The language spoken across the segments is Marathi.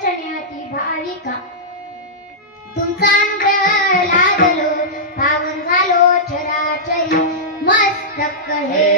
वचने अति भाविका तुमचा अनुग्रह लादलो पावन झालो चराचरी मस्तक हे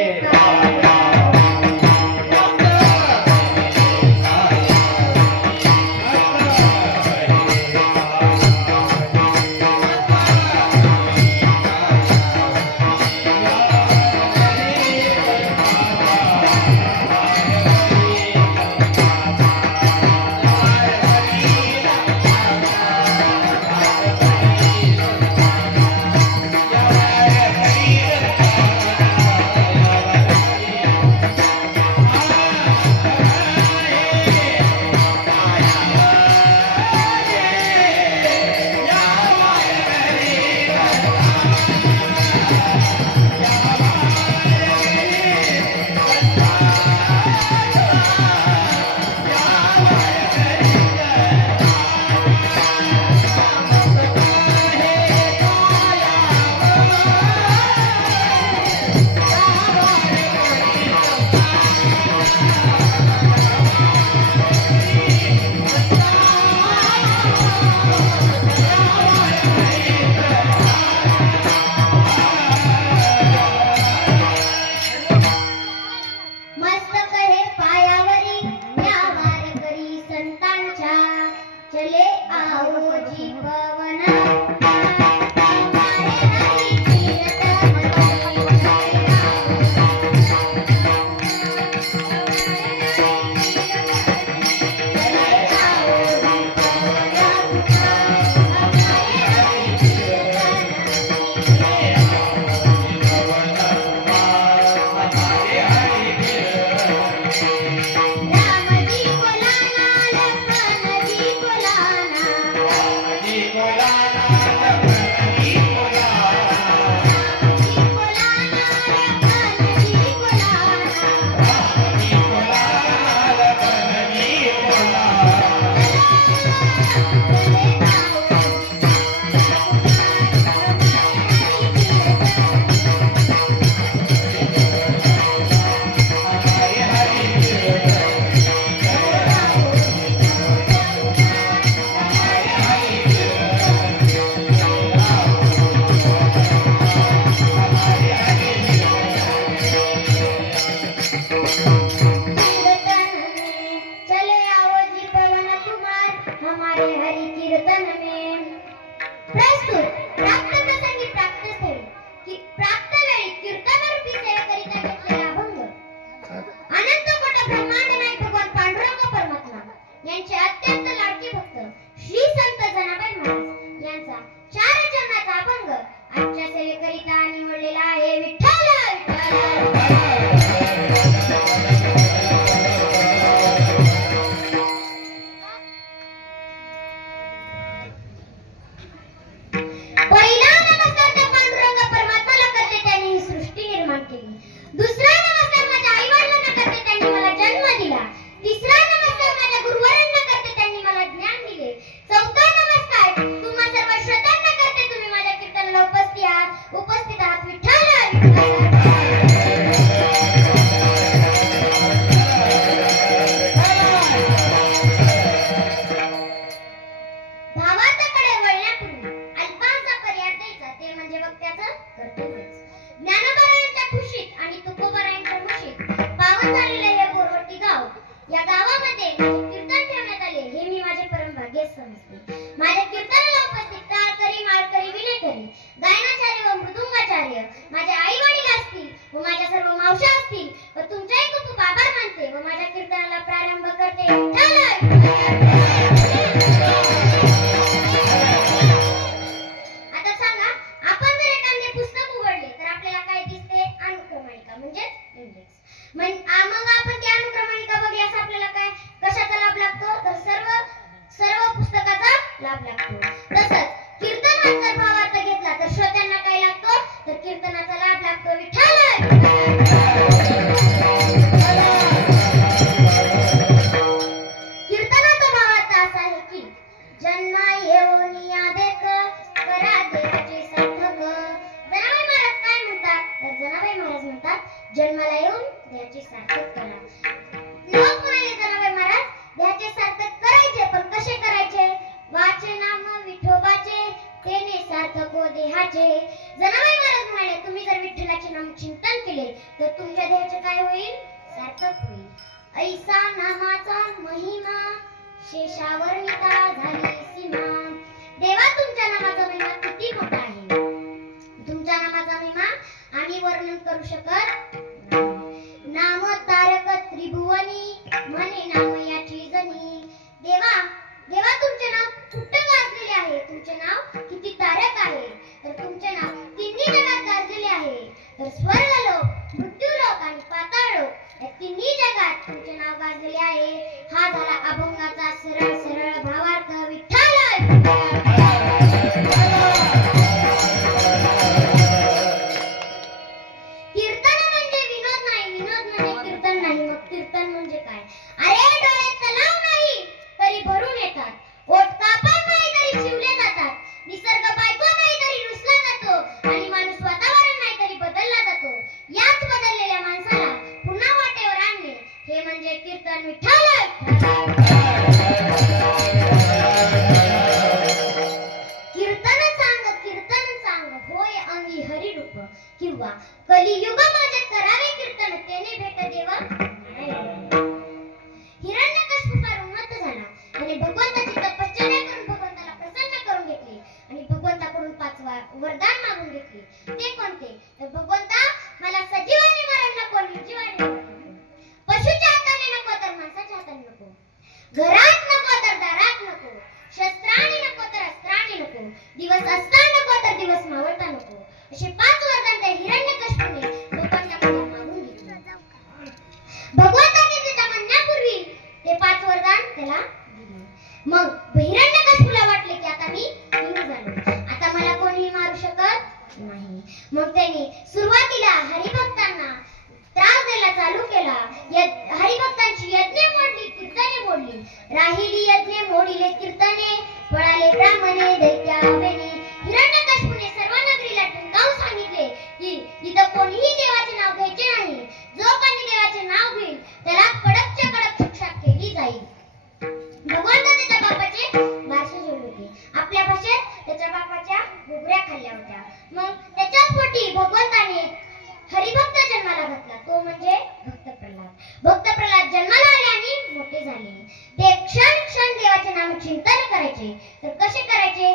जन्माला येऊन ध्येयाचे सार्थक करा. लोक म्हणाले जनाबाई महाराज ध्येयाचे सार्थक करा करायचे पण कसे करायचे? वाचे नाम विठोबाचे तेने सार्थक हो देहाचे. जनाबाई महाराज म्हणाले तुम्ही जर विठ्ठलाचे नाम चिंतन केले तर तुमच्या देहाचे काय होईल? सार्थक होईल. ऐसा नामाचा महिमा शेषावर्णिता झाली सीमा. देवा तुमच्या नामाचा महिमा किती मोठा आहे. तुमच्या नामाचा महिमा आम्ही वर्णन करू शकत नाही. नाम तारक त्रिभुवनी म्हणे नाम याची जनी. देवा देवा तुमचे नाव कुठे गाजलेले आहे. तुमचे नाव किती तारक आहे. तर तुमचे नाव तिन्ही जगात गाजलेले आहे. तर स्वर्गलोक मृत्यूलोक आणि पाताळलोक या तिन्ही जगात तुमचे नाव गाजलेले आहे. हा झाला अभंगाचा सरळ सरळ भावार्थ. विठ्ठल कीर्तन म्हणजे विनोद नाही. विनोद म्हणजे कीर्तन नाही. मग कीर्तन म्हणजे काय? अरे डोळ्यात तलाव नाही तरी भरून येतात. ओठ कापड नाही तरी शिवले जातात. निसर्ग बायको नाही तरी रुसला जातो आणि माणूस वातावरण नाही तरी बदलला जातो. याच बदललेल्या माणसाला पुन्हा वाटेवर आणणे हे म्हणजे कीर्तन. विठ्ठल कीर्तन सांग होय अंगी हरिरूप किंवा कलियुग माझे करावे कीर्तन तेने भेट देवा. हिरण्यकश्यप फार उन्मत्त झाला. त्याने भगवंताची तपश्चर्या करून भगवंताला प्रसन्न करून घेतले आणि भगवंताकडून 5 वरदान मागून घेतले. ते कोणते? तर भगवंता मला सजीवाने मरण नको, निर्जीवाने मरण नको. पशुच्या हाताने नको तर माणसाच्या हाताने नको. घरात नको तर दारात नको. शस्त्राने नको तर अस्त्राने नको. दिवस असता नको तर दिवस मावळता नको. असे 5 वरदान त्या हिरण्यकश्यपूने भगवंताकडून मागून घेतले. भगवंताने त्याच्या म्हणण्यापूर्वी ते 5 वरदान त्याला दिले. मग हिरण्यकश्यपूला वाटले की आता मी हिंदू झालो, आता मला कोणीही मारू शकत नाही. मग त्याने सुरुवातीला हरिभक्तांना त्रास द्यायला चालू केला. हरिभक्तांची यज्ञे मोडली, कीर्तने मोडली. राहिली यज्ञे मोडिले कीर्तने, पळाले ब्राह्मणे दैत्यावेने. हिरण्यकश्यपूने सर्व नगरीला टुंकावून सांगितले की इथं कोणीही देवाचे नाव घ्यायचे नाही. जो कोणी देवाचे नाव घेईल त्याला कडकच्या कडक शिक्षा केली जाईल. भगवंत त्याच्या बापाचे बारसे जेवले होते. आपल्या भाषेत त्याच्या बापाच्या घुगऱ्या खाल्ल्या होत्या. मग त्याच्याच पोटी भगवंताने हरिभक्त जन्माला घातला. तो म्हणजे भक्त प्रल्हाद. भक्त प्रल्हाद जन्माला आले आणि मोठे झाले. ते क्षण क्षण देवाचे नाम चिंतन करायचे. तर कसे करायचे?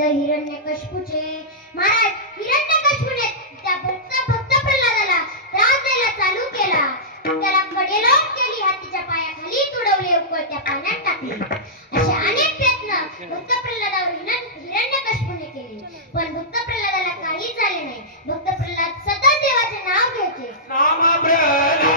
वेद हिरण्यकश्यपूचे. महाराज हिरण्यकश्यपूने त्या भक्त प्रल्हादाला त्रास द्यायला चालू केला. त्याला कडे लावून केली, हातीच्या पायाखाली तुडवले, उकळत्या पाण्यात टाकले. असे अनेक प्रयत्न भक्त प्रल्हादावर हिरण्यकश्यपूने केले, पण भक्त प्रल्हादाला काहीच झाले नाही. भक्त प्रल्हाद सतत देवाचे नाव घ्यायचे. नाम प्रल्हाद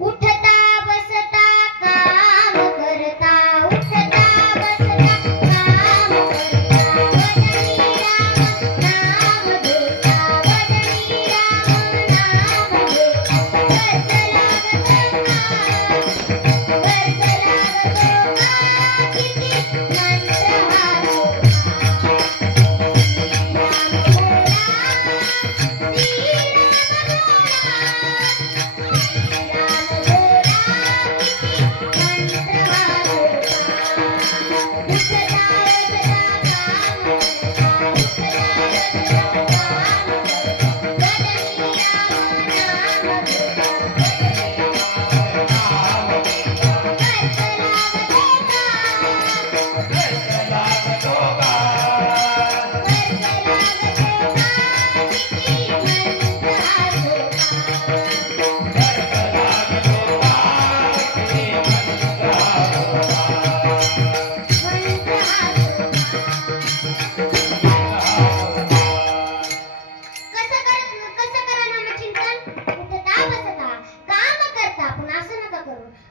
उठता बसता काम करता, उठता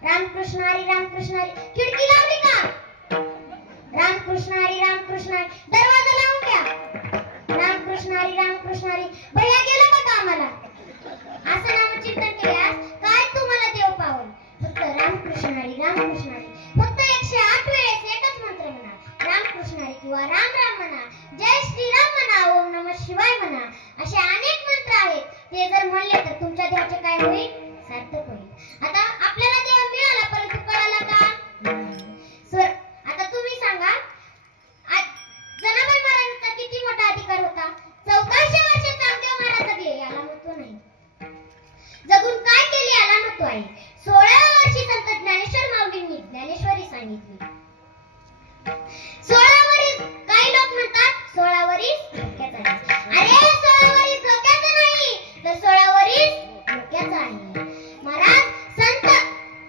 रामकृष्ण हरी रामकृष्ण हरी. खिडकी लावली का? रामकृष्ण हरी रामकृष्ण हरी. दरवाजा लावून घ्या. रामकृष्ण हरी रामकृष्ण हरी. भैया गेला का कामाला? असं नामचिंतन केल्यास काय तुम्हाला देव पावल. फक्त रामकृष्ण हरी रामकृष्ण हरी. फक्त 108 वेळेस एकच मंत्र म्हणा. रामकृष्ण हरी किंवा राम राम म्हणा. जय श्रीराम म्हणा. ओम नमः शिवाय म्हणा. असे अनेक मंत्र आहेत. ते जर म्हणले तर तुमच्या देवाचे काय होईल? सार्थक होईल. आता आपल्याला देव मिळाला परंतु कळाला का? स्वर आता तुम्ही सांगा, जनाबाई महाराजांचा किती मोठा अधिकार होता? 1400 वर्ष चांगदेव महाराज जगले याला महत्व नाही. जगून काय केले याला महत्व आहे. 16 वर्षी संत ज्ञानेश्वर माऊलींनी ज्ञानेश्वरी सांगितली. 16 वरीस काही लोक म्हणतात 16 वरीस डोक्याचा आहे. अरे 16 वरीस डोक्याचा नाही तर 16 वरीस डोक्याचा आहे. महाराज संत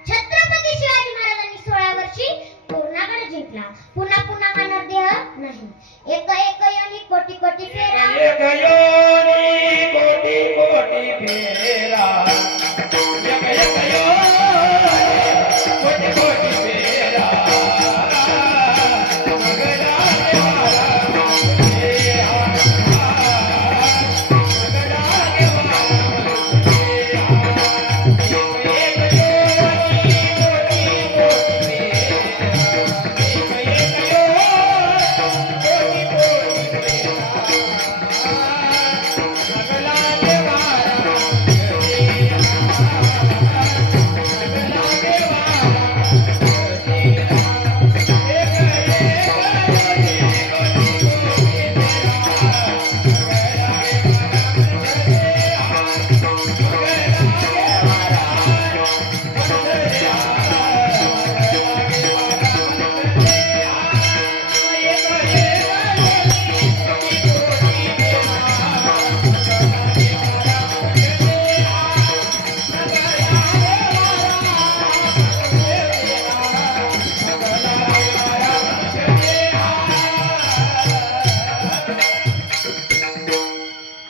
छत्रपती शिवाजी महाराजांनी 16 वर्षी पूर्णागड जिंकला. पुन्हा पुन्हा हा नरदेह नाही. एक एक योनी कोटी कोटी फेरा. एक योनी कोटी कोटी फेरा. एक योनी कोटी कोटी फेरा.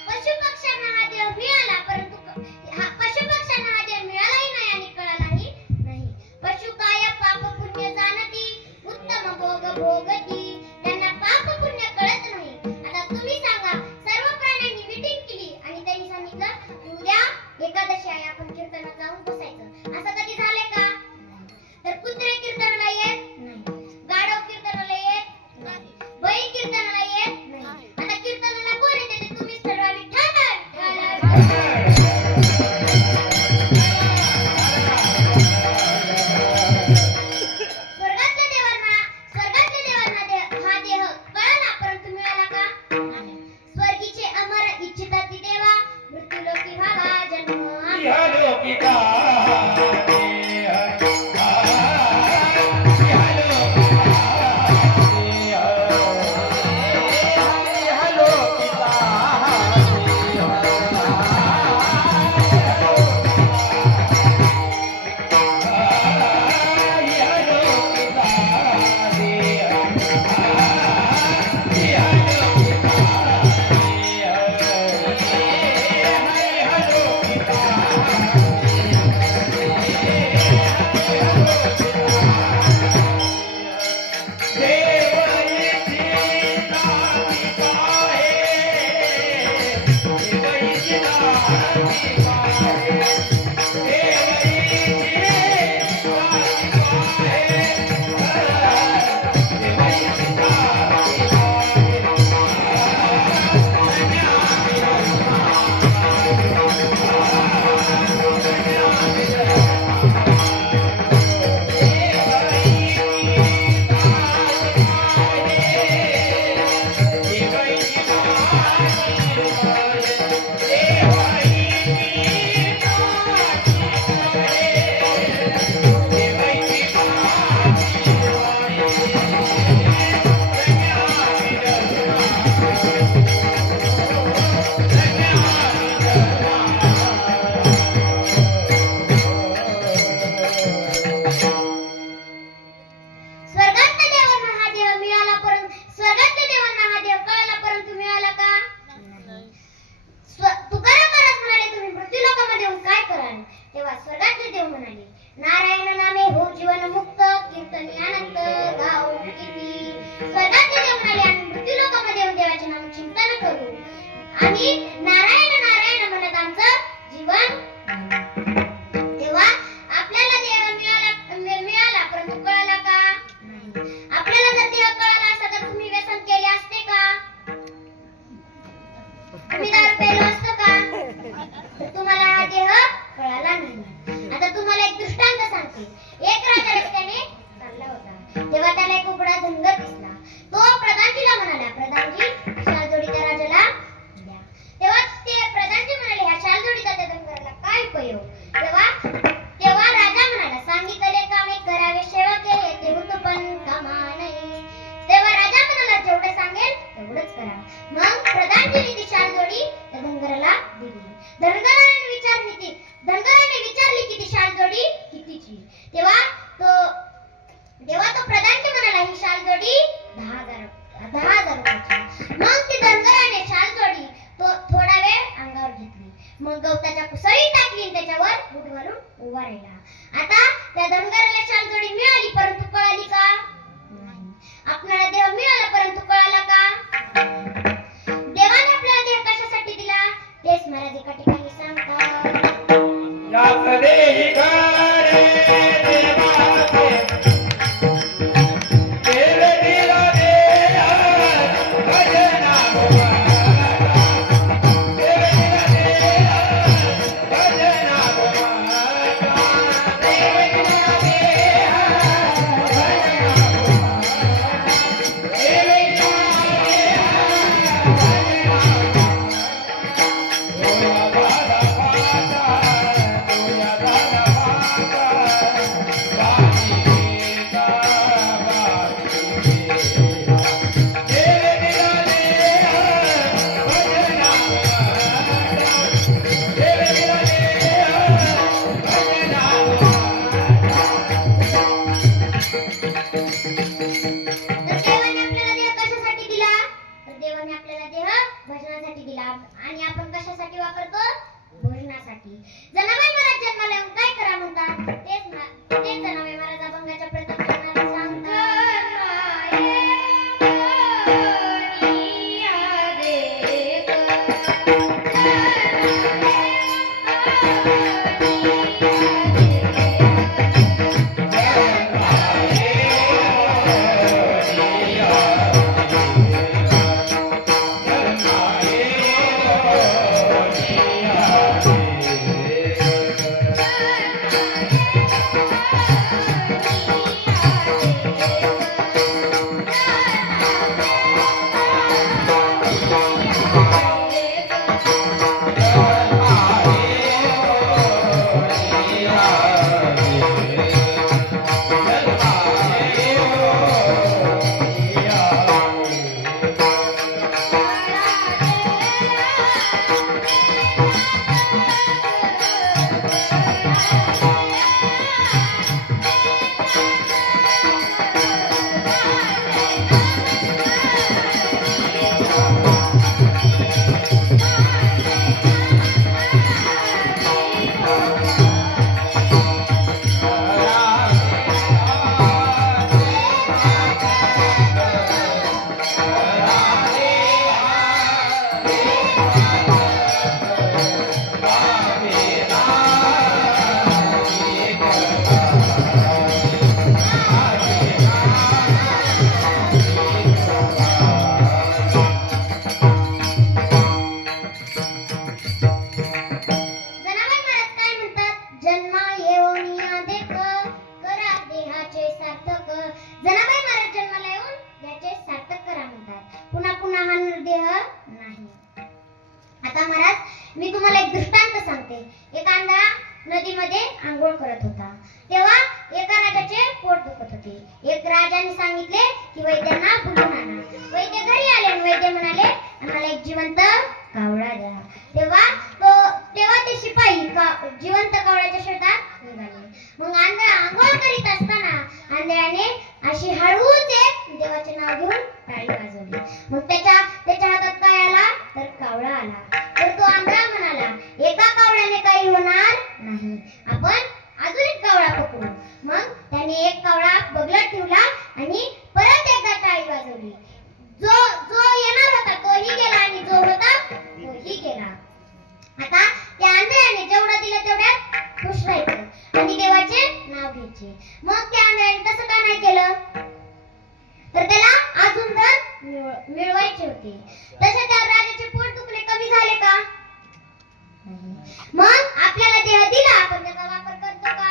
पशुपक्ष्यांना हा देव मिळाला परंतु पशुपक्ष्यांना हा देव मिळालाही नाही आणि कळालाही नाही. पशु काय पाप पुण्य जाणती उत्तम भोग भोगती. त्यांना पाप पुण्य कळत नाही. आता तुम्ही सांगा, सर्व प्राण्यांनी मीटिंग केली आणि त्यांनी सांगितलं की उद्या एकादशी आहे आपण कीर्तनात जाऊन बसायचं. असं कधी झाले का? तर कुत्रे कीर्तनाला येत नाही. गाढव कीर्तनाला येत नाही. बैल कीर्तनाला येत नाही. आता कीर्तनाला कोण येते ते तुम्हीच ठरवा. स्वर्गातल्या देवांना हा देह कळाला परंतु मिळाला का? स्वर्गीचे अमर इच्छितात ती देवा. मृत्यूलोकी व्हावा जन्म. या लोकी का उभा राहिला. आता त्या धनगराला शालजोडी मिळाली परंतु कळाली का नाही. आपल्याला देह मिळाला परंतु कळाला का. देवाने आपल्याला देह कशासाठी दिला तेच महाराज एका ठिकाणी सांगतात. याच देही घरे देवाचे केले दिला देह भजना गोमाता. केले दिला देह भजना गोमाता. केले दिला देह भजना गोमाता. केले दिला देह भजना गोमाता. तर देवाने आपल्याला देह कशासाठी दिला तर देवाने आपल्याला देह भजनासाठी दिला आणि आपण कशासाठी वापरतो भोजनासाठी. जनाबाई महाराज जन्माला येऊन काय करा म्हणतात तेच जनाबाई महाराज अभंगाच्या प्रथम चरणात जनाबाई महाराज काय म्हणतात जन्मा येऊनिया देख करा देहाचे सार्थक. जनाबाई महाराज जन्माला येऊन याचे सार्थक करा म्हणतात. पुन्हा पुन्हा हा निर्देह नाही. आता महाराज मी तुम्हाला एक दृष्टांत सांगते. एक आंधळा नदीमध्ये आंघोळ करत होता तेव्हा एका राजाचे पोट दुखत होते. एक राजाने सांगितले की वैद्यांना बोलवून आणा. वैद्य घरी आले आणि वैद्य म्हणाले आम्हाला एक जिवंत कावळा द्या. तेव्हा ते शिपाई जिवंत कावळ्याच्या शोधात निघाले. मग आंधळा आंघोळ करीत असताना आंधळ्याने अशी हळूच एक देवाचे नाव घेऊन टाळी वाजवली. मग त्याच्या हातात काय आला तर कावळा आला. तर तो आंधळा म्हणाला एका कावळ्याने काही होणार नाही आपण अजून एक कावळा पकडू. मग त्याने एक कावळा बगलत ठेवला आणि परत एकदा टाळी वाजवली. जो येणार होता तोही गेला आणि जो होता तोही गेला. आता त्या आंधळ्याने जेवढं दिलं तेवढ्यात खुश राहायचं आणि देवाचे नाव घ्यायचे. मग त्या आंधळ्याने तसं का नाही केलं तर त्याला अजून धन मिळवायचे होते. तसे त्या राजाचे पोट दुखणे कमी झाले का मग आपल्याला देह दिला आपण त्याचा वापर करतो का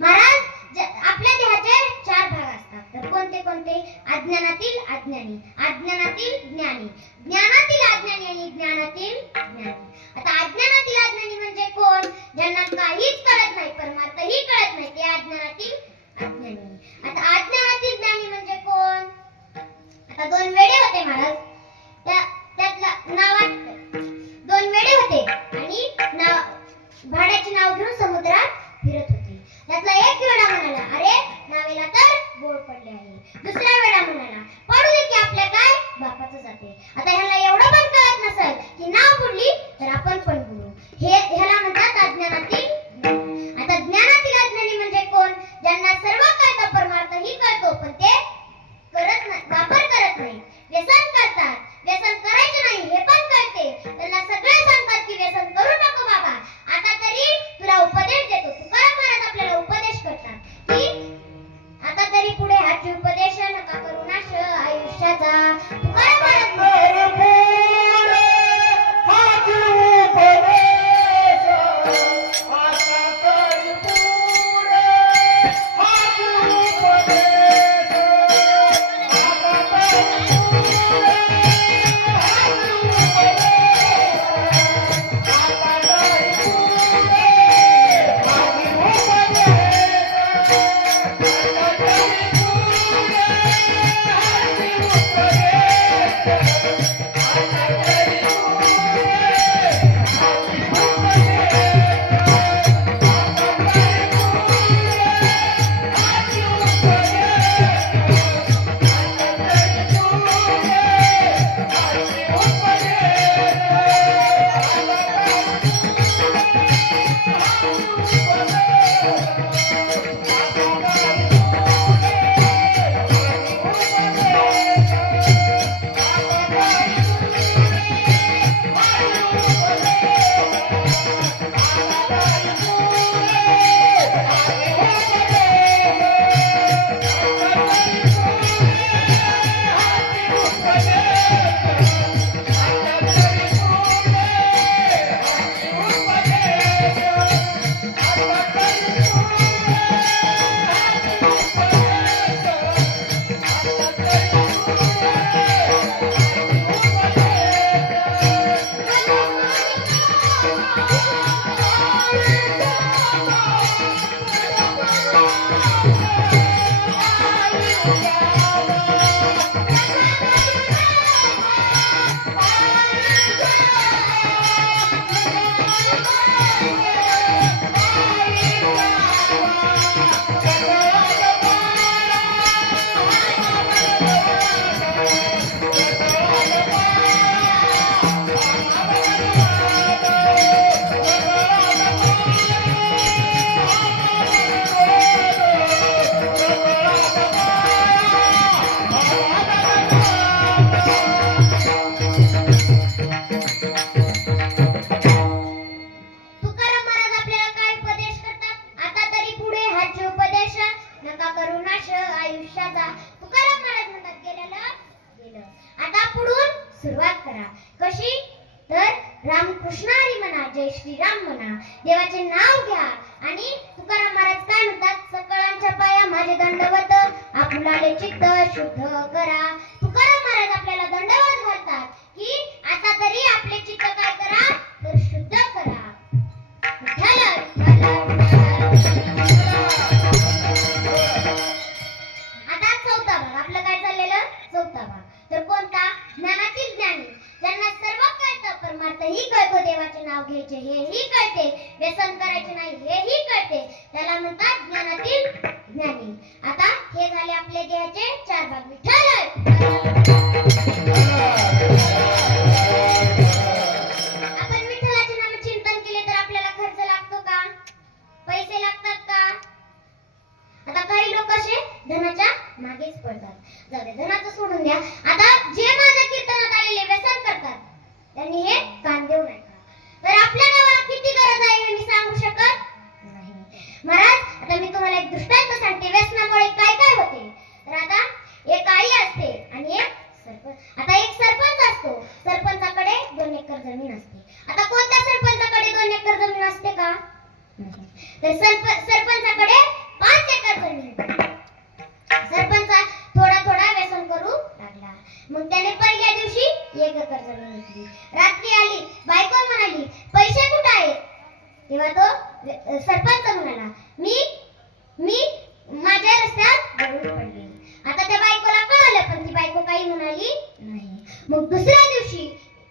महाराज. आपल्या देहाचे 4 भाग असतात. तर कोणते कोणते अज्ञानातील अज्ञानी अज्ञानातील ज्ञानी ज्ञानातील अज्ञानी आणि ज्ञानातील ज्ञानी. आता अज्ञानातील अज्ञानी म्हणजे कोण ज्यांना काहीच कळत नाही परमार्थही कळत नाही ते अज्ञानातील अज्ञानी. आता अज्ञानातील ज्ञानी म्हणजे कोण. आता 2 वेडे होते महाराज. त्यातला नावात 2 वेडे होते आणि भाड्याचे नाव घेऊन समुद्रात फिरत होते. त्यातला एक वेडा म्हणाला अरे नावेला तर बोळ पडले आहे. दुसरा वेडा म्हणाला पडू दे की आपल्या काय बापाचं जाते. आता ह्याला एवढं पण कळत नसेल की नाव बुडली तर आपण पण बुडू. ह्याला म्हणतात अज्ञानातील तुकाराम महाराज आपल्याला काय उपदेश करतात? आता तरी पुढे हाचे उपदेश नका करू नाश आयुष्याचा. तुकाराम महाराज म्हणतात गेलेलं गेलं, आता पुढून सुरुवात करा. कशी? तर रामकृष्ण हरी म्हणा, जय श्रीराम म्हणा, देवाचे नाव घ्या. आणि तुकाराम महाराज काय म्हणतात? सकळांच्या पाया माझे दंडवत, आपुलाले चित्त शुद्ध करा. तुकाराम महाराज आपल्याला दंडवत घालतात की आता तरी आपले चित्त काय करा? तर शुद्ध करा. विठ्ठल, आता चौथा भाग आपलं काय चाललेलं? चौथा भाग. तर कोणता? ज्ञानातील ज्ञानी, ज्यांना सर्व कळतं, परमार्थ ही कळतो, देवाचे नाव घ्यायचे हेही कळते, व्यसन करायचे नाही हेही कळते, त्याला म्हणतात ज्ञानातील ज्ञानी. आता हे झाले आपले देहाचे चार भाग. विठ्ठल, आपण विठ्ठलाचे नाम चिंतन केले तर आपल्याला खर्च लागतो का? पैसे लागतात का? आता काही लोक असे धनाच्या मागेच पडतात. जाऊ दे, धनाचं सोडून द्या. आता जे माझ्या कीर्तनात आलेले व्यसन करतात त्यांनी हे कान देऊ नका. तर आपल्या गावाला किती गरज आहे हे मी सांगू शकत नाही. महाराज, आता मी तुम्हाला एक दृष्टांत सांगते. व्यसनामुळे काय काय होते? तर आता एक आई असते आणि एक सरपंच. आता एक सरपंच असतो, सरपंचाकडे 2 एकर जमीन असते. आता कोणत्या सरपंचाकडे 2 एकर जमीन असते का? नाही. तर सरपंचाकडे 5 एकर जमीन होती. सरपंच थोडा थोडा व्यसन करू लागला. मग त्याने पहिल्या दिवशी 1 एकर जमीन घेतली. रात्री आली, बायको म्हणाली पैसे कुठे आहेत? तेव्हा तो सरपंच म्हणाला मी माझ्या रस्त्यात दगडून पडले. आता त्या बायकोला कळालं, पण ती बायको काही म्हणाली नाही. मग दुसऱ्या दिवशी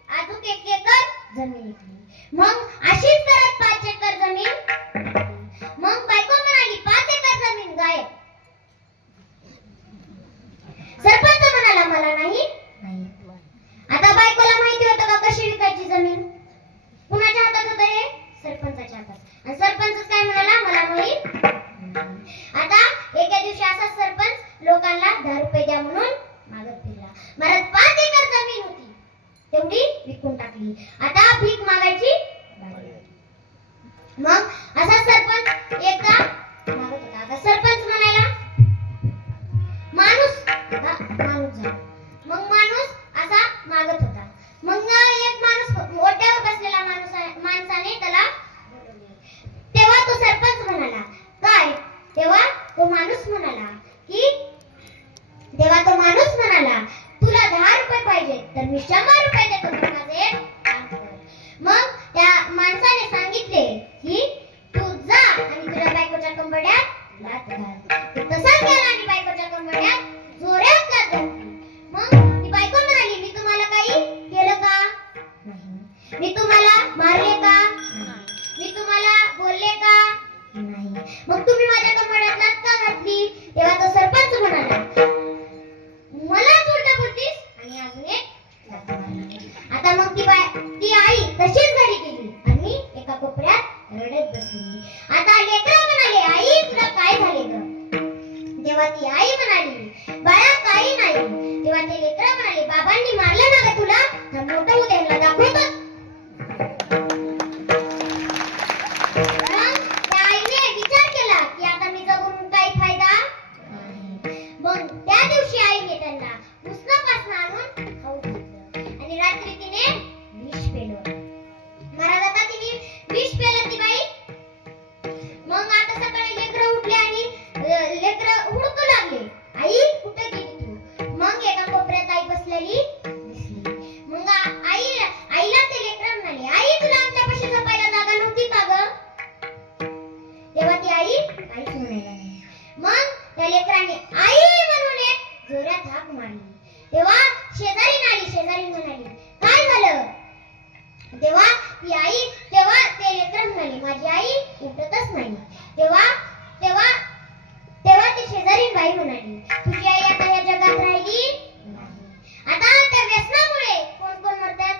अजून 1 एकर जमीन घेतली. मग अशीच करत 5 एकर जमीन घेतली. मग बायको म्हणाली 5 एकर जमीन गायब. सरपंच म्हणाला मला नाही. आता बायकोला माहिती होतं का कशी विकायची जमीन? कुणाच्या हातात होतं हे? सरपंचाच्या हातात. आणि सरपंच काय म्हणाला? मला माहित नाही. आता एका दिवशी असा सरपंच लोकांना 10 रुपये द्या म्हणून मागत फिरला. महाराज 5 एकर जमीन होती, तेवढी विकून टाकली. आता भीक मागायची बारी. मग असा सरपंच एकदा मागत होता. आता सरपंच म्हणाला माणूस झाला. मग माणूस असा मागत होता. मग एक माणूस ओट्यावर बसलेला माणसाने त्याला बोलवले. रडत बसली. आता लेकरं म्हणाले, आई तुला काय झाले ग? तेव्हा ती आई म्हणाली, बाळा काही नाही. तेव्हा ते लेकरं म्हणाले, बाबांनी मारलं ना ग तुला, तर मोठं होऊ दे, ह्यांना दाखवतो. मग त्या आईने विचार केला की आता मी जगून काही फायदा नाही. मग त्या दिवशी आईने त्यांना उसनापासून आणून खाऊ घातलं आणि रात्री तिने विष पेलं. महाराज आता तिने विष पेलं ती बाई. मग आता सकाळी लेकरं उठले आणि लेकरं हुडकू लागले, आई कुठे गेली तू? मग एका कोपऱ्यात आई बसलेली दिसली. मग आईला ते लेकरं म्हणाले, आई तुला आमच्यापाशी झोपायला जागा नव्हती का ग? तेव्हा ती आई काहीच म्हणायला नाही. मग त्या लेकरांनी आई म्हणून एक जोरात हाक मारली. तेव्हा शेजारी म्हणाली, काय झालं? तेव्हा ते लेकरं म्हणाले, माझी आई उठतच नाही. तेव्हा ते शेजारी बाई म्हणाली, तुझी आई आता या जगात राहिली नाही. आता त्या व्यसनामुळे कोण कोण मरतात?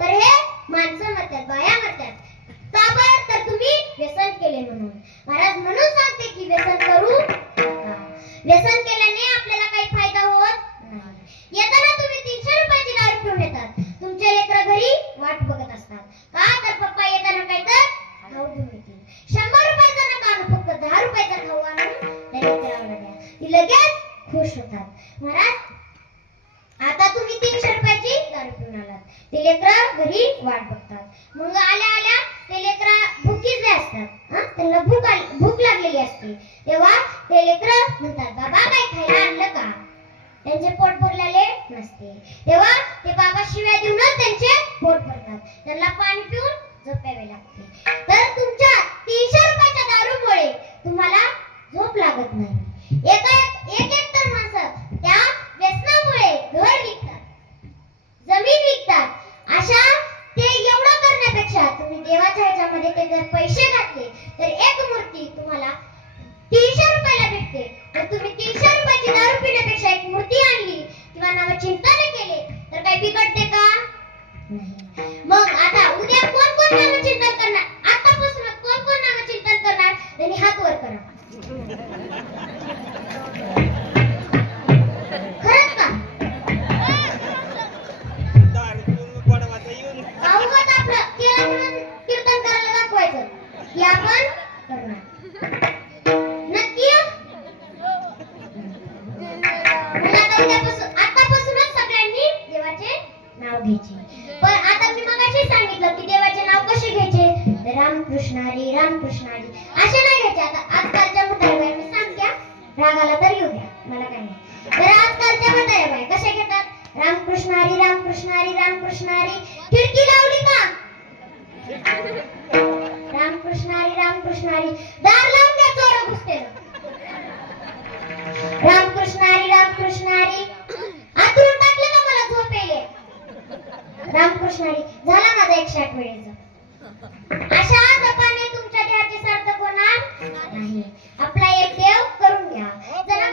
तर हे माणसं मरतात, बाया मरतात. का बरं? तर तुम्ही व्यसन केले म्हणून. महाराज म्हणून सांगते की व्यसन करू नका. व्यसन केल्याने आपल्याला काही फायदा होत नाही. येताना तुम्ही 300 रुपयाची दारू पिऊन येतात, तुमचे लेकरं घरी वाट बघत असतात. का तर पप्पा येताना काय तर खाऊ घेऊन येतील. 100 रुपयाचा नका आणू, फक्त 10 रुपयाचा खाऊ आणून त्या लेकराला द्या. ती लगेच खुश होतात. महाराज आता तुम्ही 300 रुपयाची दारू पिऊन आलात, ते लेकरं घरी वाट बघतात. मग आल्या ते लेकरं भुकीचे असतात, त्यांना भूक लागलेली असते. तेव्हा ते लेकरं म्हणतात, बाबा काय खायला आणलं का? त्यांचे पोट भरलेले नसते. तेव्हा ते बाबा शिव्या देऊनच त्यांचे पोट भरतात, त्यांना पाणी पिऊन झोपावे लागते. तर तुमच्या 300 रुपयाच्या दारूमुळे तुम्हाला झोप लागत नाही. एक तर माणसं त्या व्यसनामुळे घर विकतात, जमीन विकतात. अशा ते एवढं करण्यापेक्षा तुम्ही देवाच्या ह्याच्यामध्ये ते जर पैसे घातले तर एक मूर्ती तुम्हाला 300 रुपयाला भेटते. तर तुम्ही 300 रुपयाची दारू पिण्यापेक्षा एक मूर्ती आणली किंवा नामचिंतन केले तर काही बिघडते का? नाही. मग आता उद्या कोण नामचिंतन करणार? आतापासूनच कोण नामचिंतन करणार? त्यांनी हात वर करा. खरंच का? अवघड आपलं केलं म्हणून कीर्तन करायला दाखवायचं की आपण करणार. नक्की आतापासूनच सगळ्यांनी देवाचे नाव घ्यायचे. पण आता मी मगाशी सांगितलं की देवाचे नाव कसे घ्यायचे, तर रामकृष्ण हरी रामकृष्ण हरी असे नाही घ्यायचे. आता आजकालच्या म्हाताऱ्या बाया मी सांगत्या, रागाला तर येऊ द्या, मला काही नाही. तर आजकालच्या म्हाताऱ्या बाया कशा घेतात, रामकृष्ण हरी रामकृष्ण हरी रामकृष्ण हरी. खिडकी लावली का? रामकृष्ण हरी रामकृष्ण हरी. दार लावून द्या, चोर घुसते. रामकृष्ण हरी रामकृष्ण हरी. आतून टाकलं का मला झोप येईल. रामकृष्ण हरी. झाला माझा 108 वेळेचा. अशा जपाने तुमच्या देहाचे सार्थक होणार नाही. आपला एक देव करून घ्या. जरा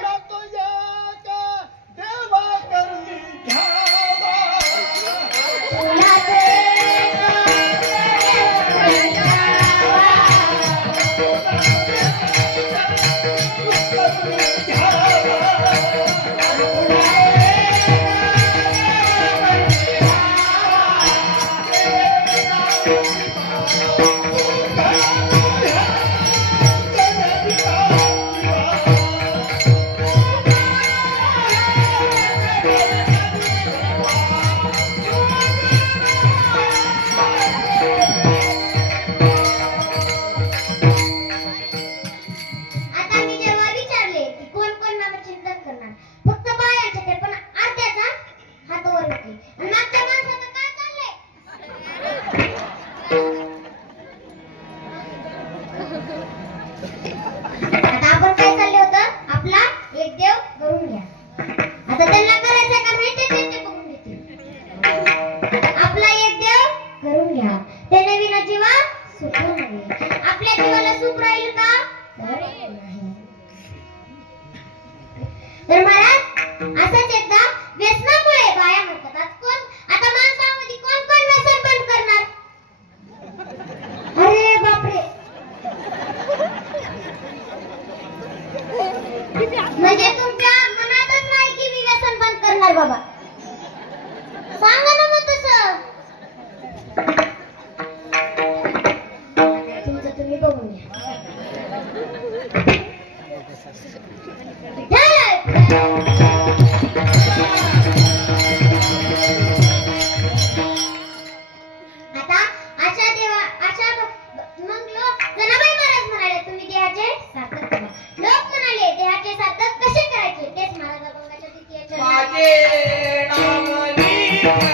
आता अशा देवा अशा मग लोक जनाबाई महाराज म्हणाले तुम्ही देहाचे सार्थक करा. लोक म्हणाले देहाचे सार्थक कसे करायचे तेच महाराज अभंगाच्या द्वितीय चरणात माझे नाम विठ्ठला,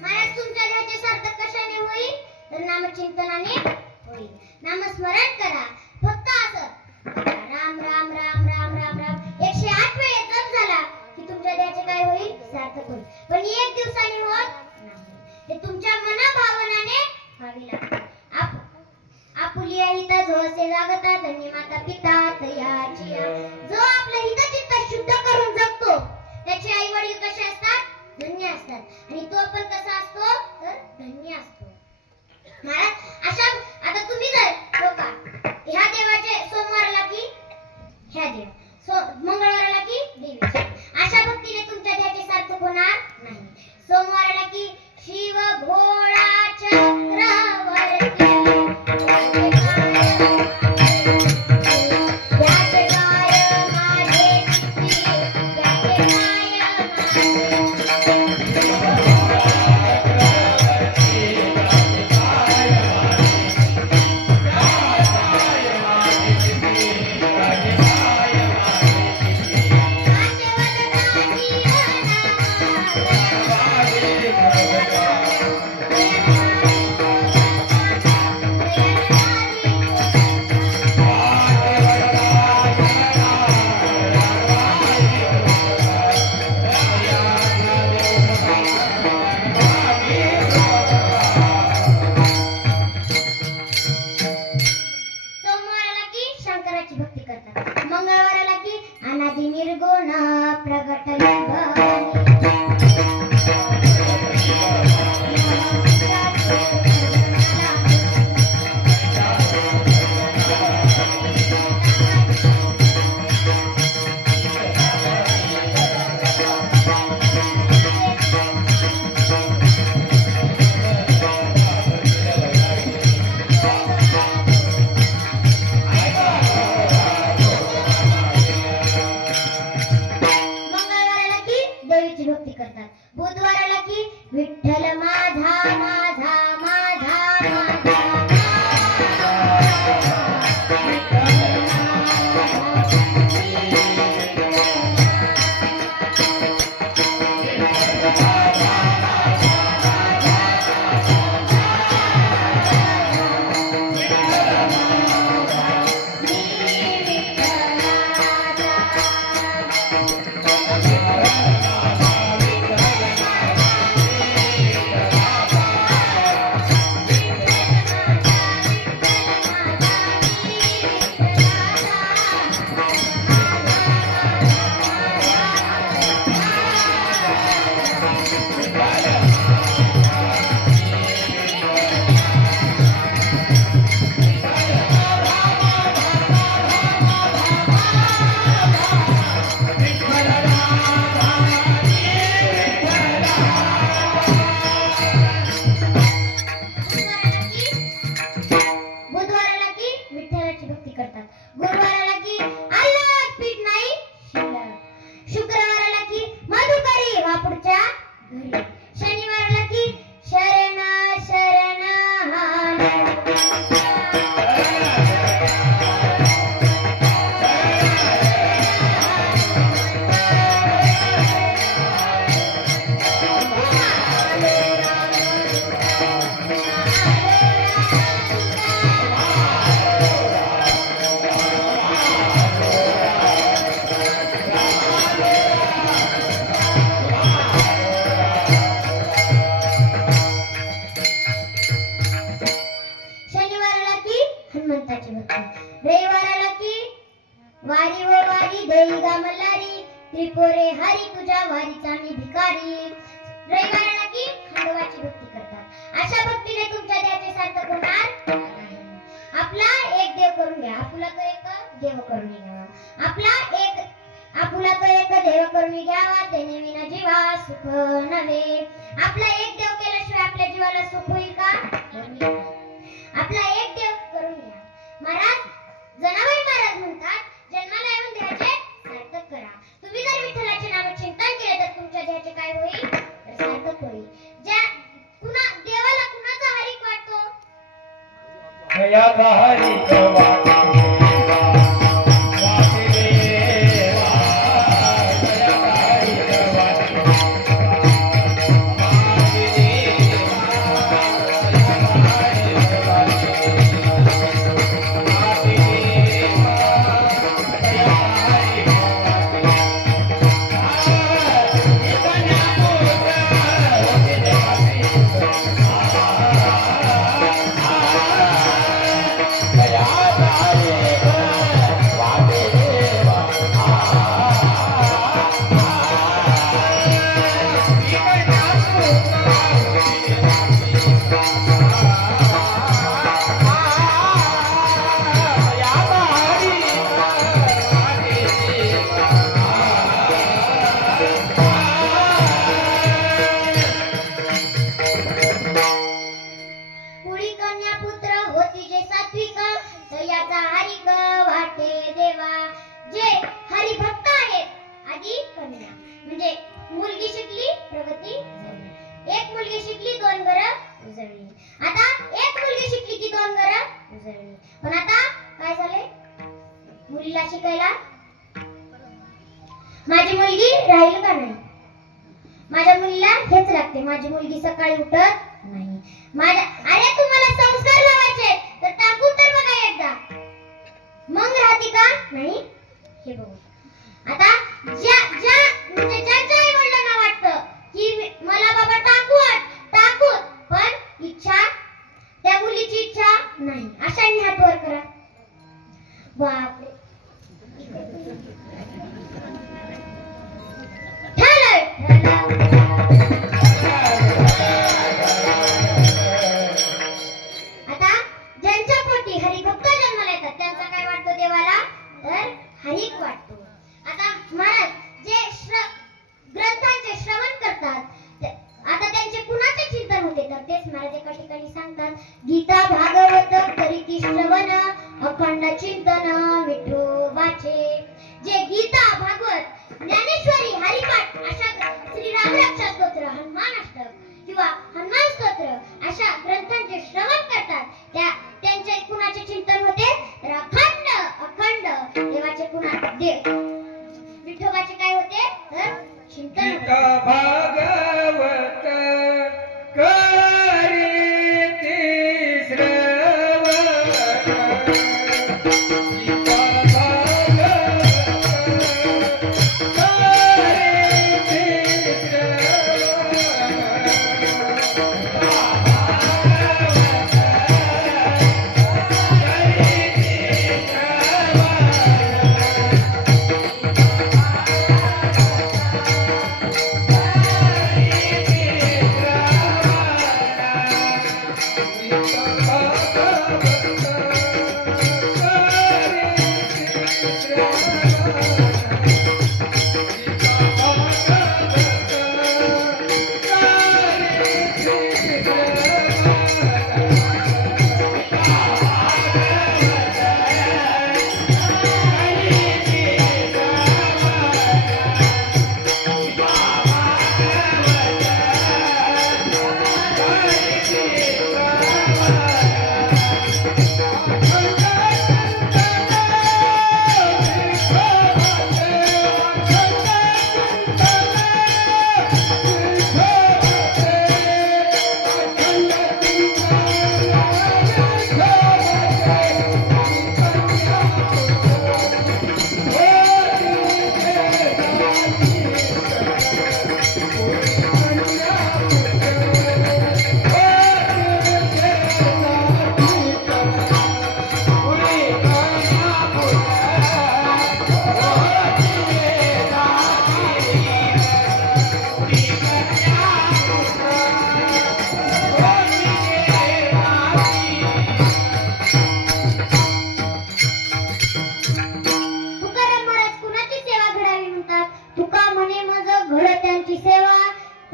महाराज तुमच्या देहाचे सार्थक कशाने होईल तर नामचिंतनाने होईल. नामस्मरण करा फक्त असं राम राम राम राम राम राम 108 वेळा जप झाला की तुमच्या देहाचे काय होईल सार्थक होईल. पण एक दिवसाने होत नाही. ते तुमच्या मनाभावनाने व्हावी लागते. आपुलिया हित जो असे जागता धन्य माता पिता तयाची जो आपलं हितचित्त शुद्ध करून जगतो त्याचे आई वडील कसे असतात धन्य असतात आणि तो पण कसा असतो तर धन्य असतो. महाराज अशा आता तुम्ही जर हो का ह्या देवाचे सोमवारला की ह्या देव मंगळवारला की देवीचे अशा भक्तीने तुमच्या देहाचे सार्थक होणार नाही. सोमवारला की शिव भोळा चक्रवर्ती याचे काय माझे चित्ती, याचे काय सोमवाराला की शंकराची भक्ती करतात. मंगळवाराला की अनादि निर्गुण प्रगटले मंगळवाराला की देवीची भक्ती करतात. बुधवाराला की विठ्ठल माझा माझा माझा माझा घरी. शनिवारला की शरण शरण शनिवारला की हनुमंताची भक्ती. रविवाराला की वारी व वारी देई गा मल्हारी त्रिपुरे हरी तुझ्या वारीचा मी भिकारी. रविवाराला की खंडोबाची भक्ती करतात. अशा भक्तीने तुमच्या देवाचे सार्थक होणार नाही. आपला एक देव करून घ्या. आपुला तो एक देव करून घ्यावा. आपुला तो एक देव करून घ्यावा. त्याने विना जीवा सुख नव्हे. आपला एक देव केल्याशिवाय आपल्या जीवाला सुख होईल का? आपला एक देव करून घ्या. महाराज जनाबाई महाराज म्हणतात, जन्माला येऊन देवाचे सार्थक करा. तुम्ही जर विठ्ठलाचे नाम चिंतन केले तर तुमच्या देहाचे काय होईल? तर सार्थक होईल. देवाला कुणाचा हरिक वाटतो? दयाचा हरिक वाटे वासुदेवा, दयाचा हरिक वाटे पुढी कन्या पुत्र होती जे सात्विक, याचा हरिक वाटे देवा. जे हरिभक्त आहेत. आधी कन्या म्हणजे मुलगी शिकली प्रगती झाली. एक मुलगी शिकली 2 घरं उजळली. आता एक मुलगी शिकली की 2 घरं उजळली. पण आता काय झाले? मुलीला शिकायला माझी मुलगी राहील का नाही? माझ्या मुलीला हेच लागते. माझी मुलगी सकाळी उठत नाही. अरे तुम्हाला संस्कार लावायचे तर टाकून तर बघा एकदा, मग राहते का नाही हे बघू. आता ज्या आई वडिलांना वाटतं की मला बाबा टाकू, पण इच्छा त्या मुलीची इच्छा नाही, अशांनी हात वर करा. बापरे,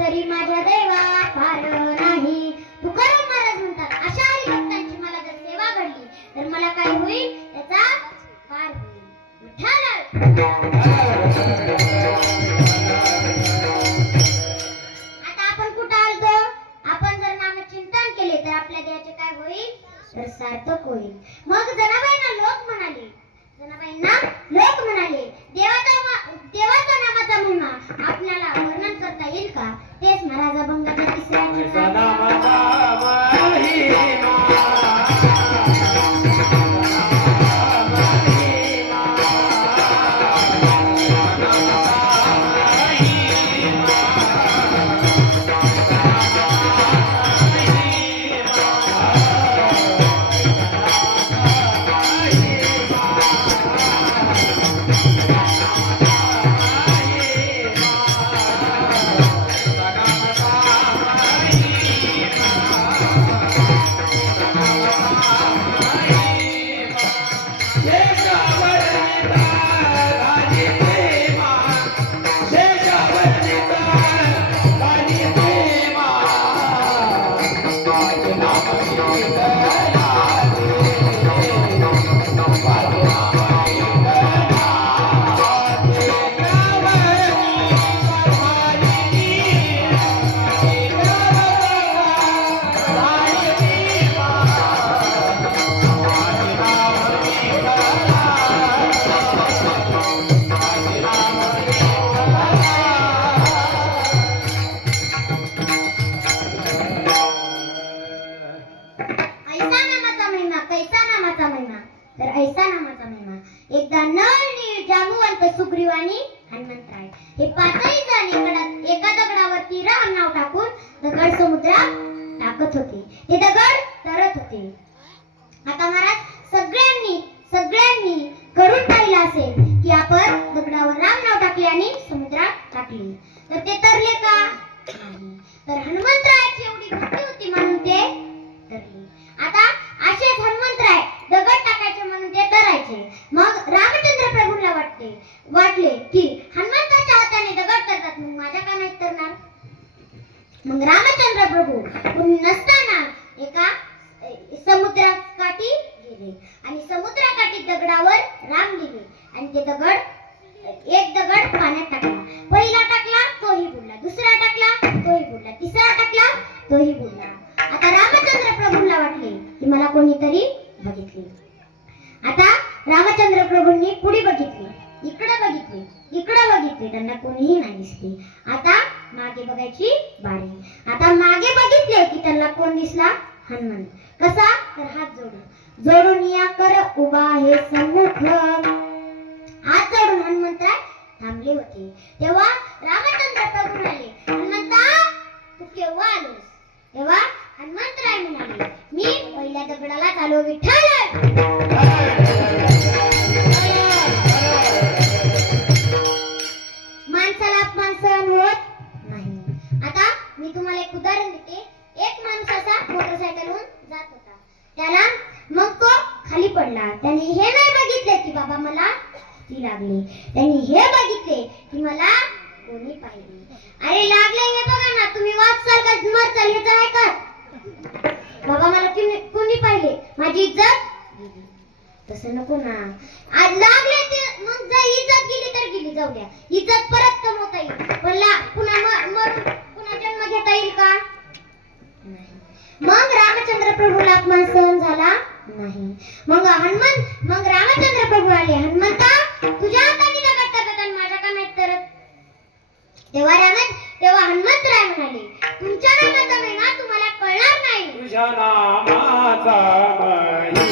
तरी माझ्या देवा फार नाही. तुकाराम महाराज म्हणतात अशा हरिभक्तांची मला जर सेवा घडली तर मला काय होईल त्याचा फार होईल. विठ्ठल आता आपण कुठं आलतो? आपण जर नामचिंतन केले तर आपल्या देहाचे काय होईल तर सार्थक होईल. मग जनाबाईंना लोक म्हणाले देवाचा नामाचा महिमा आपल्याला वर्णन करता येईल का? तेच महाराज अभंगाच्या तिसऱ्या ऐसा नामाचा महिमा. एकदा नळ नीळ जांबुवंत सुग्रीवानी हनुमंतराय हे पाचही जण एका दगडावरती राम नाव टाकून दगड समुद्रात टाकत होते. ते दगड तरत होते. आता महाराज सगळ्यांनी करून पाहिलं असेल की आपण दगडावर राम नाव टाकले आणि समुद्रात टाकले तर ते तरले का? नाही. तर हनुमंतरायाची एवढी भक्ती होती म्हणून ते तरले. आता असेच हनुमंतराय दगड टाकायचे म्हणून ते तरायचे. मग रामचंद्र प्रभूंना वाटले की हनुमंताच्या हाताने दगड तरतात मग माझ्या का नाही तरणार. मग रामचंद्र प्रभू कोणी नसताना एका समुद्राकाठी गेले आणि समुद्राकाठी दगडावर राम लिहिले आणि ते एक दगड पाण्यात टाकला. पहिला टाकला तोही बुडला, दुसरा टाकला तोही बुडला, तिसरा टाकला तोही बुडला. आता रामचंद्र प्रभूंना वाटले की मला कोणीतरी बघितले. आता रामचंद्र प्रभूंनी पुढे बघितले, इकडे बघितले, त्यांना कोणीही नाही दिसले. आता मागे बघायची बारी. आता मागे बघितले की त्यांना कोण दिसला? हनुमंत. कसा? तर हात जोडून या कर उभा हे सम्मुख. हात जोडून हनुमंतराय थांबले होते. तेव्हा रामचंद्र प्रभू म्हणाले, हनुमंता तू केव्हा आलोस? तेव्हा हनुमंतराय म्हणाले, मी पहिल्या दगडाला आलो विठ्ठल. माणसाला अपमान सहन होत नाही. आता मी तुम्हाला एक उदाहरण देते. एक माणूस असा मोटरसायकलवरून जात होता. त्याला मग तो खाली पडला. त्याने हे नाही बघितले की बाबा मला ती लागली. त्यांनी हे बघितले की मला कोणी पाहिजे. अरे लागले हे बघा ना, तुम्ही वाचसाल का मरचाल ह्याचं आहे का? बाबा मला कोणी पाहिले, माझी इज्जत गेली. तसं नको ना. आज लागले ते मग जर इज्जत गेली तर गेली, जाऊ द्या. इज्जत परत कमवता येईल पण पुन्हा जन्म घेता येईल का? नाही. मग रामचंद्र प्रभूला अपमान सहन झाला नाही. मग रामचंद्र प्रभू आले, हनुमंता तुझ्या हाताने दगड तरतात आणि माझ्या का नाही तरत? तेव्हा हनुमंतराय म्हणाले, तुमच्या नामाचा महिमा तुम्हाला कळणार नाही. तुझ्या नामाचा महिमा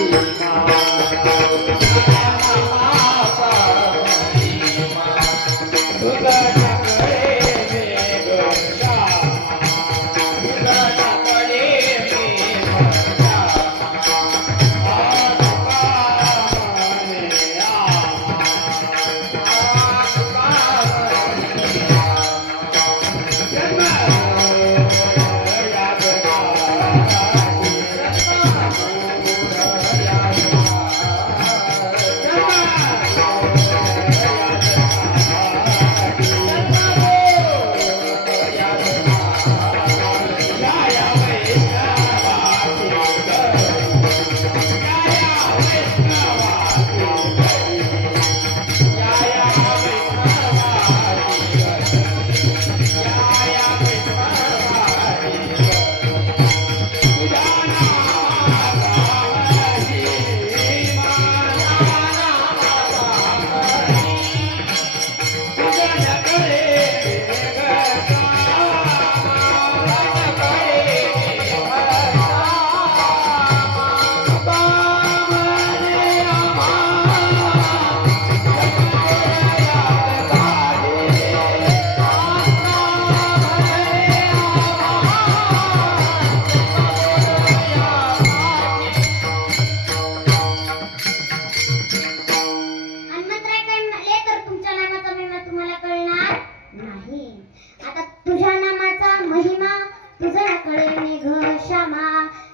तुझं ना कळणे घ श्यामा.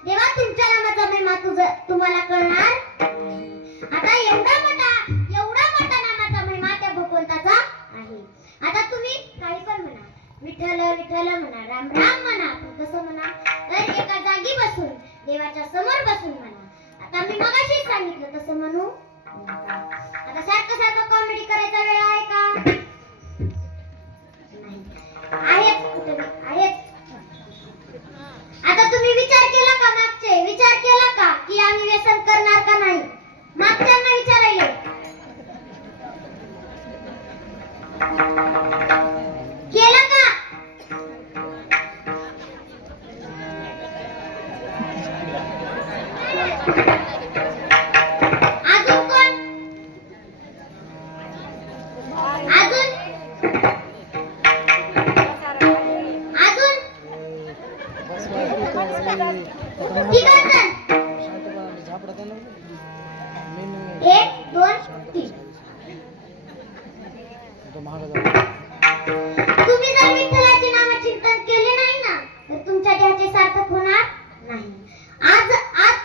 देवा तुमच्या नामाचा महिमा तुम्हाला कळणार. आता एवढा मोठा नामाचा महिमा त्या भगवंताचा आहे. आता तुम्ही काही पण म्हणा, विठ्ठल विठ्ठल म्हणा, राम राम म्हणा, पण कसं म्हणा तर एका जागी बसून देवाच्या समोर बसून म्हणा. आता मी मगाशीच सांगितलं तसं म्हणू. आता सारखं कॉमेडी करायचा वेळ आहे का? नाही. आहेच कुठे आहेच. आता तुम्ही विचार केला का विचार केला का की आम्ही व्यसन करणार का नाही? मागच्यांना विचारायले केलं का? अजून कोण? अजून ठीक आहे चल. 1 2 3. तुम्ही जर विठ्ठलाचे नामचिंतन केले नाही ना तर तुमच्या देहाचे सार्थक होणार नाही. आज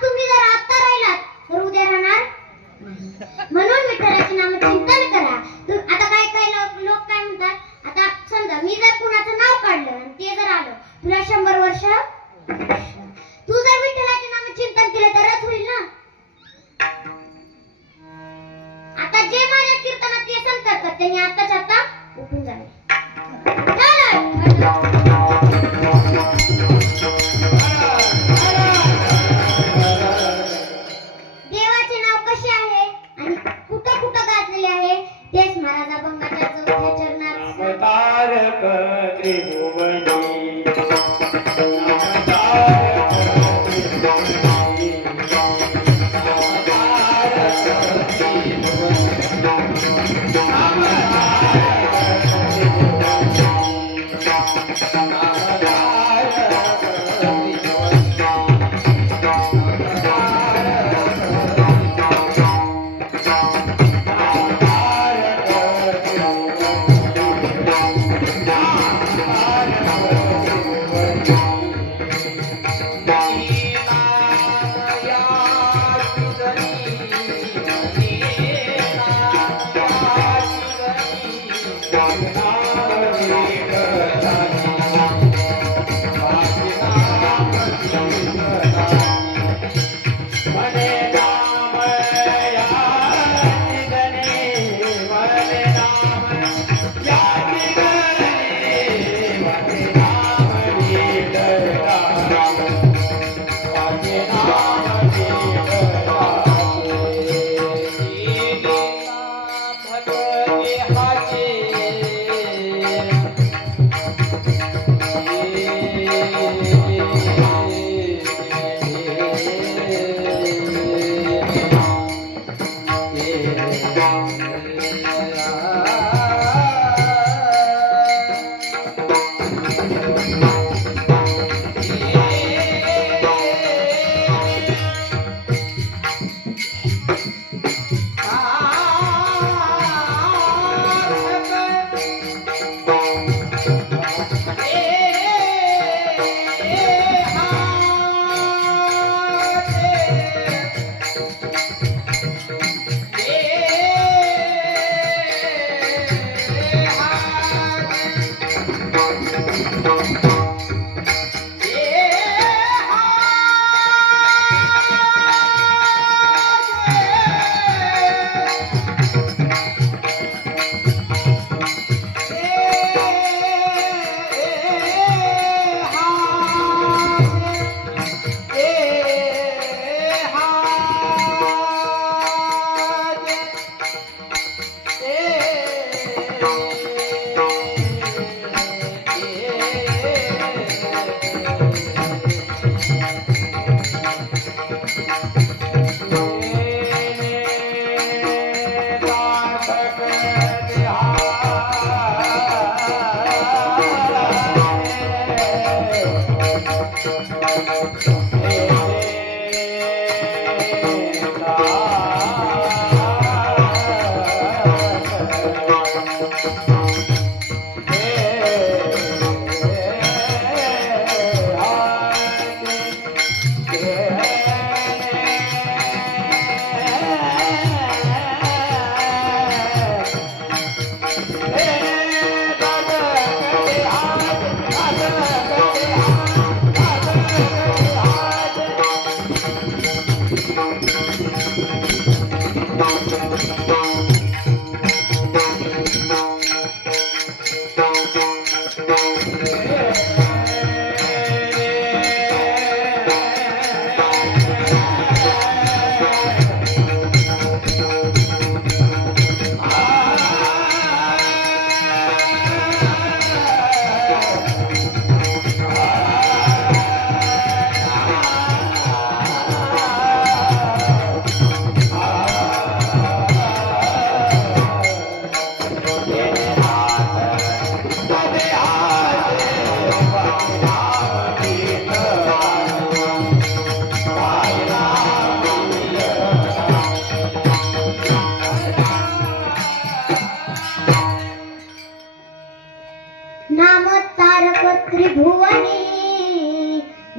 तुम्ही जर आता राहिलात तर उद्या राहणार नाही. म्हणून विठ्ठलाचे नामचिंतन करा. आता काय लोक काय म्हणतात, आता समजा मी जर कुणाचं नाव काढलं आणि ते जर आलं तुला 100 वर्ष, तू जर विठ्ठलाचे नामचिंतन केलं तरच होईल ना. आता जे माझ्या कीर्तनात व्यसन करतात त्यांनी आताच आता उठून जावे. देवाचे नाव कसे आहे आणि कुठं कुठं गाजलेले आहे तेच महाराज अभंगाच्या 4थ्या चरणात. तारक त्रिभुवनी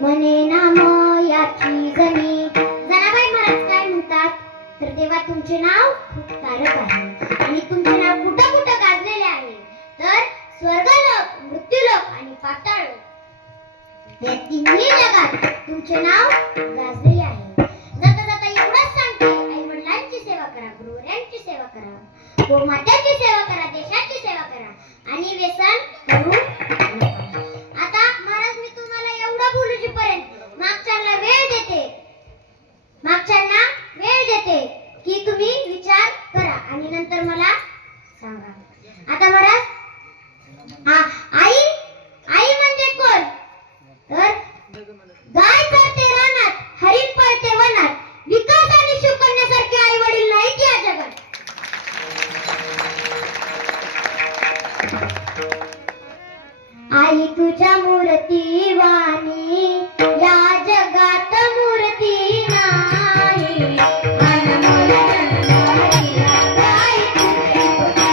मने नाम याची जणी. जनाबाई महाराज काय म्हणतात तर देवा तुमचे नाव खूप तारक आहे आणि तुमचे नाव कुठं कुठं गाजलेले आहे तर स्वर्गलोक, मृत्यूलोक आणि पाताळलोक या तिन्ही जगात तुमचे नाव गाजलेले आहे. जाता जाता एवढंच सांगते, आई वडिलांची सेवा करा, गुरुवर्यांची सेवा करा, गोमातेची सेवा करा, देशाची सेवा करा आणि व्यसन करू नका. आता महाराज मी तुम्हाला एवढं बोलूची पर्यंत मागच्यांना वेळ देते, मागच्यांना वेळ देते की तुम्ही विचार करा आणि नंतर मला सांगा. आता महाराज आई आई म्हणजे कोण तर गाय चरते रानात, हरिण पळते वनात, विकास आणि शिवकन्यासारखे आई वडील नाहीत या जगात. आई तुझ्या मूर्ती वाणी या जगात मूर्ती नाही. अनमोल जन्मली गाय तुझे उदर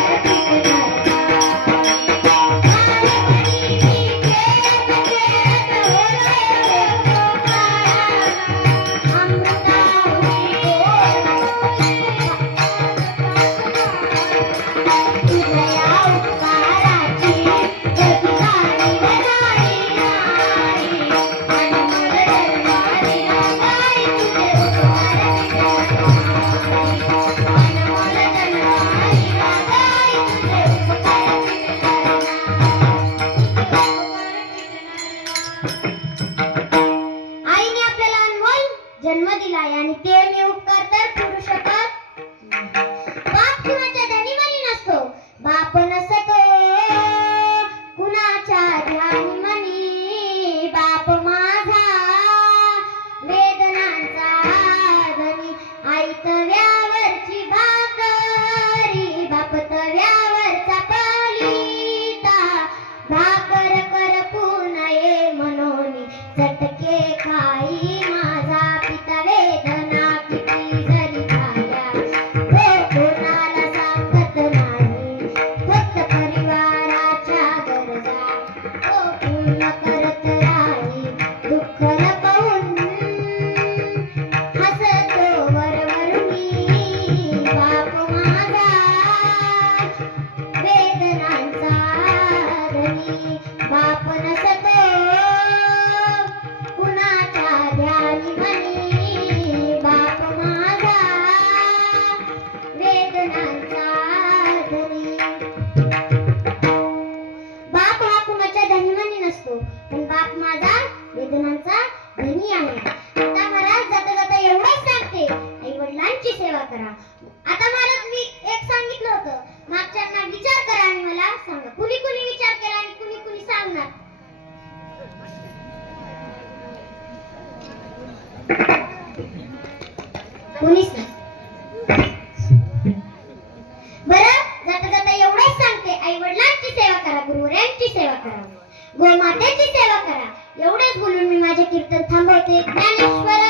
आईने आपल्याला अनमोल जन्म दिलाय आणि ते मी उपकार तर करू शकत नाही. बाप कुणाच्या धनीमनी नसतो, बाप नसतो कुणाच्या ध्यानीमनी. बाप माझा वेदनांचा धनी, आई तव्यावरची भाकरी, बाप तव्यावरचा पलिता. भाकर करपू नये म्हणून चटके खाई माझा पिता. वेदना किती जरी झाल्या तो कोणाला सांगत नाही, फक्त परिवाराच्या गरजा तो पूर्ण करत राही. दुःख लपवून हसतो वरवरुनी बाप माझा वेदनांचा धनी. बाप नसतो कुणाच्या ध्यानीमनी, बाप माझा वेदनांचा धनी. बाप हा कुणाच्या धनीमनी नसतो पण बाप माझा वेदनांचा धनी आहे. आता महाराज जाता जाता एवढंच सांगते, आई वडिलांची सेवा करा. आता महाराज मी एक सांगितलं होतं, मागच्यांना विचार करा आणि मला सांगा. कुणी कुणी विचार केला आणि कुणी कुणी सांगणार. कुणीच नाही. बरं जाता जाता एवढंच सांगते, आई वडिलांची सेवा करा, गुरुवर्यांची सेवा करा, गोमातेची सेवा करा. एवढंच बोलून मी माझे कीर्तन थांबवते. ज्ञानेश्वर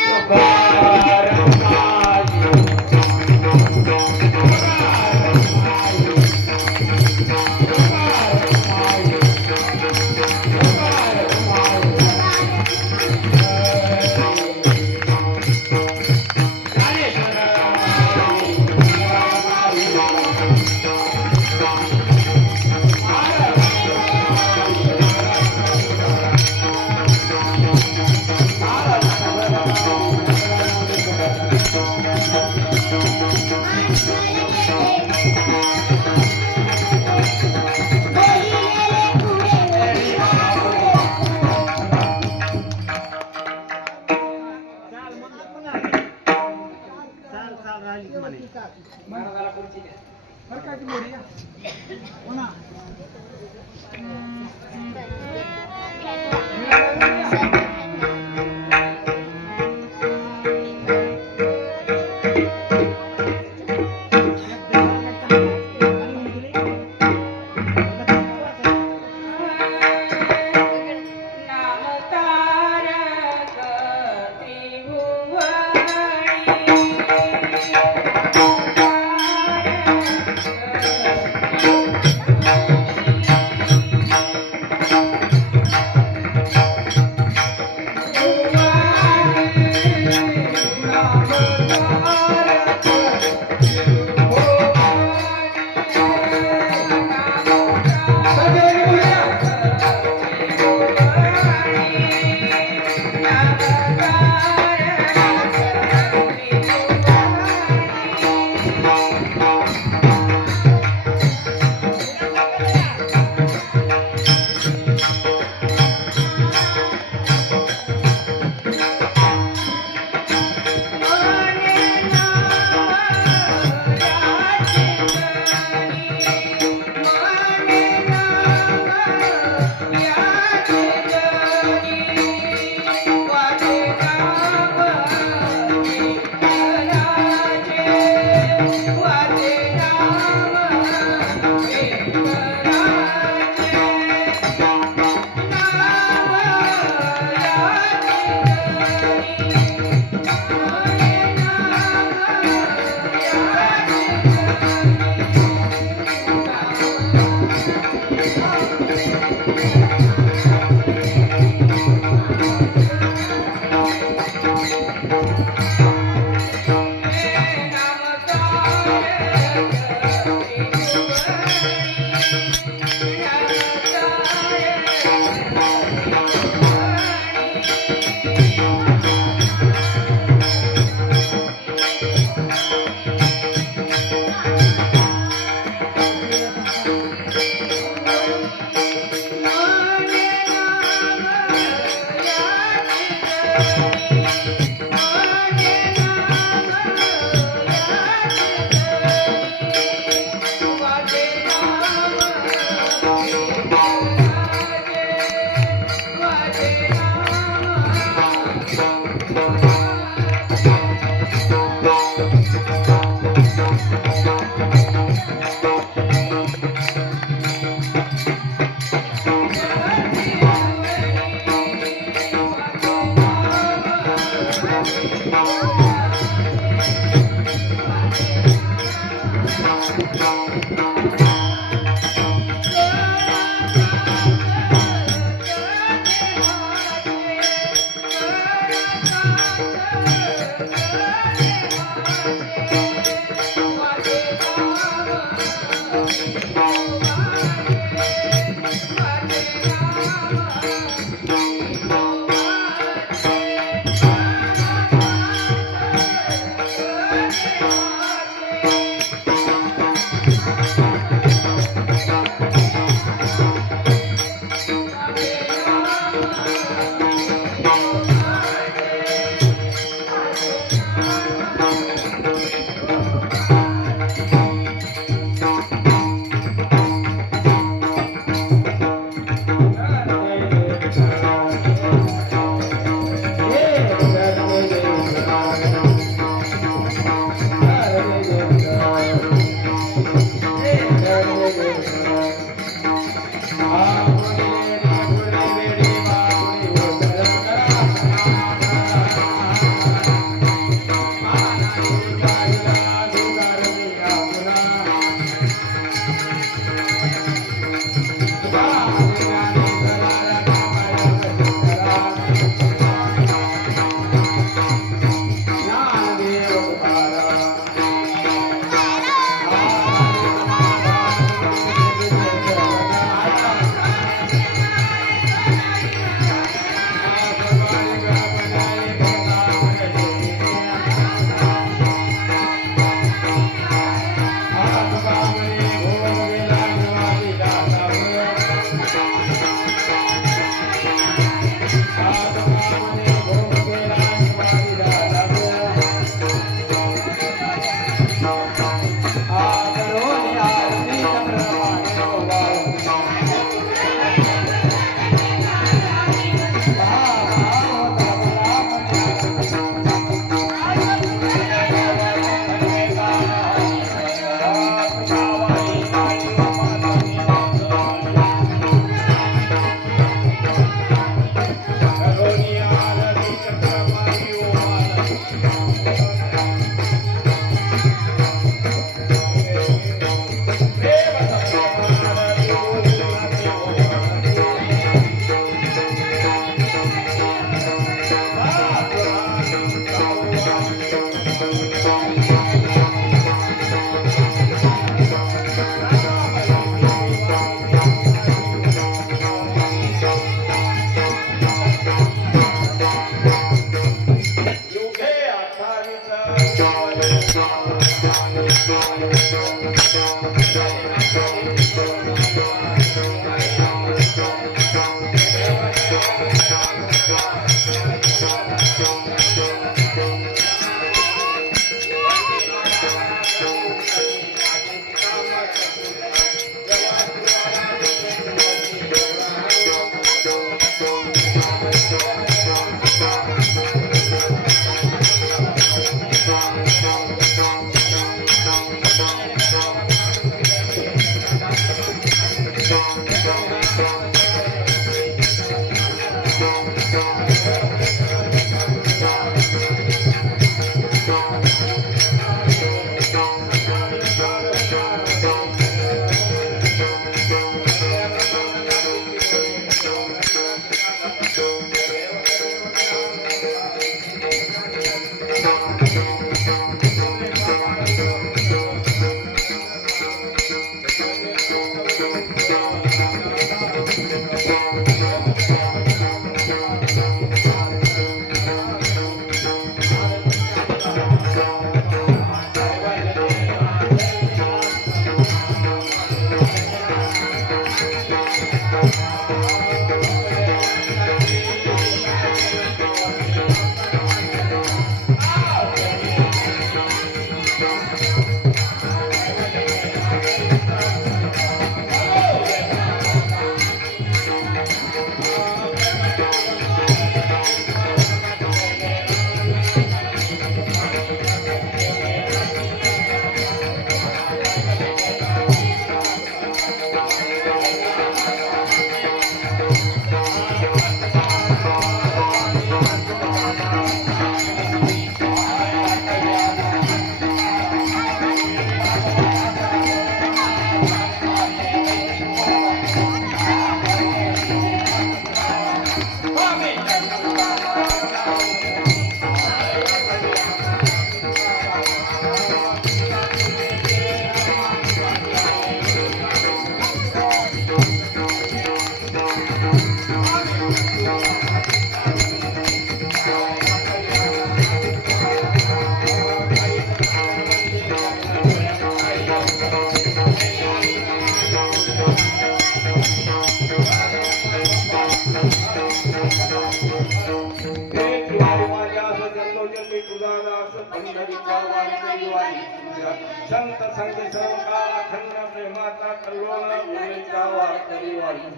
हे श्रीवारी माझ्या असं जन्मोजन्मी तुझा दास पंढरीच्या वारी वारी तुझ्या संत संग सौका खंड प्रेमाचा कल्लोळ पंढरीच्या वारी वारी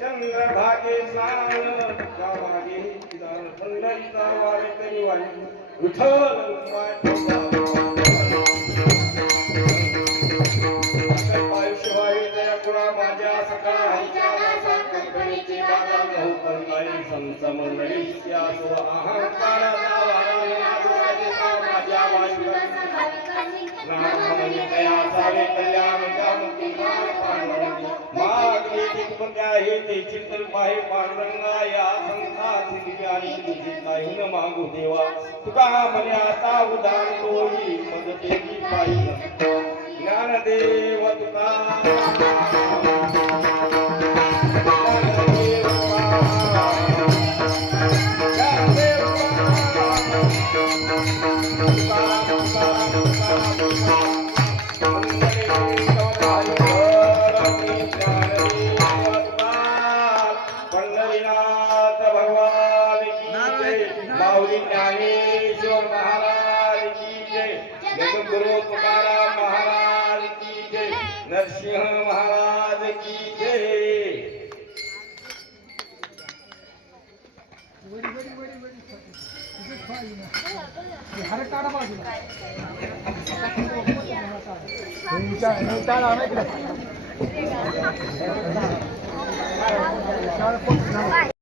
चंद्रभागे स्नान भागे पंढरीचा वारी वारी विठ्ठल शिवाई दया कुळा माझ्या सकाळच्या वासात कल्पनेची बाधा नऊ पंताई संत मंडळी या सुर अहंकाराचा वारा माझ्या वायूला नाममणी दया सारे कल्याण जामती पांडुरंगी मागणी तिकपत्या हे ते चिंतन पाहे पांडुरंगा या संताची दिव्यानी तुझी काही न मागू देवा तुका म्हणे आता उदार तोही मदतेची पाहिजे ज्ञानदेव तुका पंढरीनाथ भगवान की जय माऊली ज्ञानेश्वर महाराज की जय जगद्गुरु तुकाराम महाराज की जय नरसिंह महाराज की जय हर